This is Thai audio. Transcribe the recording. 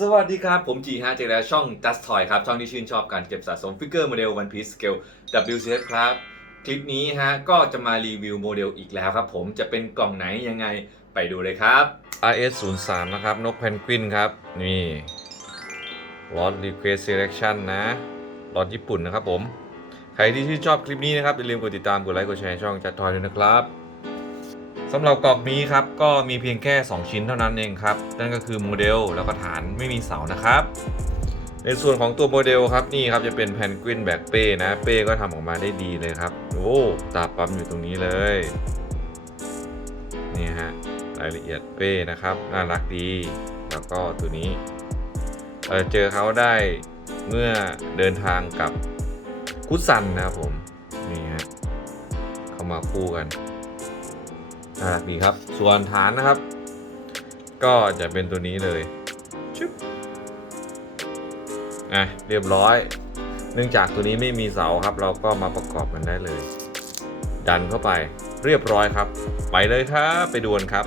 สวัสดีครับ ผมจีฮะเจอแล้วช่อง Just Toy ครับ ช่องที่ชื่นชอบการเก็บสะสมฟิกเกอร์โมเดล One Piece Scale WCS ครับ คลิปนี้ฮะ ก็จะมารีวิวโมเดลอีกแล้วครับผมจะเป็นกล่องไหนยังไงไปดูเลยครับ RS 0 3นะครับ นกเพนกวินครับ นี่ Lot Request Selection นะรอดญี่ปุ่นนะครับผม ใครที่ชื่นชอบคลิปนี้นะครับ อย่าลืมกดติดตามกดไลค์กดแชร์ช่อง Just Toy ด้วยนะครับ สำหรับกล่องนี้ครับก็มีเพียงแค่ 2 ชิ้นเท่านั้นเองครับนั่นก็คือโมเดลแล้วก็ฐานไม่มีเสานะครับ ในส่วนของตัวโมเดลครับนี่ครับจะเป็นแพนกวินแบกเป้นะเป้ก็ทำออกมาได้ดีเลยครับโอ้ตาปั๊มอยู่ตรงนี้เลยนี่ฮะรายละเอียดเป้นะครับน่ารักดีแล้วก็ตัวนี้เออเจอเขาได้เมื่อเดินทางกับคุซันนะครับผมนี่ฮะเข้ามาคู่กัน น่ามีครับ ส่วนฐานนะครับ ก็จะเป็นตัวนี้เลยชึบอะเรียบร้อย เนื่องจากตัวนี้ไม่มีเสาครับ เราก็มาประกอบกันได้เลย ดันเข้าไปเรียบร้อยครับ ไปเลยครับ ไปดวนครับ